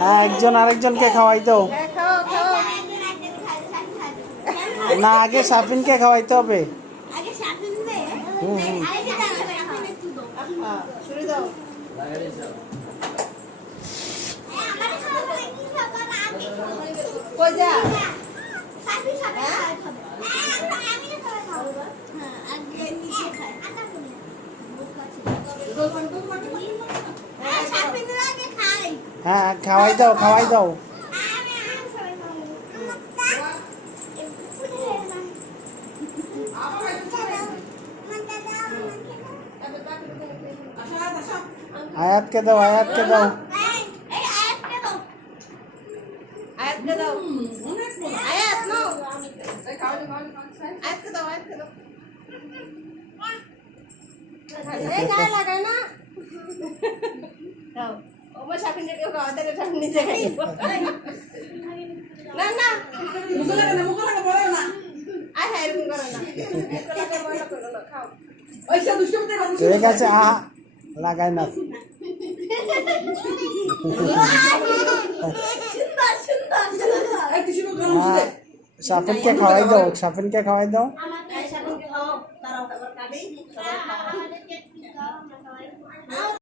হ্যাঁ, একজন আরেকজনকে খাওয়াই দাও। হ্যাঁ খাও খাও। না, আগে সাফিনকে খাওয়াইতে হবে। শুরু দাও। কই যা হ্যাঁ, খাওয়াই দাও, খাওয়াই দাও। আয়াতকে দাও, আয়াতকে দাও। আয়াতকে দাও। আয়াত নাও। আয়াতকে দাও, আয়াতকে দাও। এই গায়ে লাগায় না। দাও। ওমা সাফিনকে কেউ খাওয়াতে রে, সাফিন নিজে খাইব। না না মুখে লাগা বলো না। আয় হ্যাঁ এরকম করো না। মুখে লাগা বলো করো না, খাও। ওইসব দুষ্টুমিতে করো। ঠিক আছে, লাগাই না। সাফিনকে খাওয়াই দাও, সাফিনকে খাওয়াই দাও।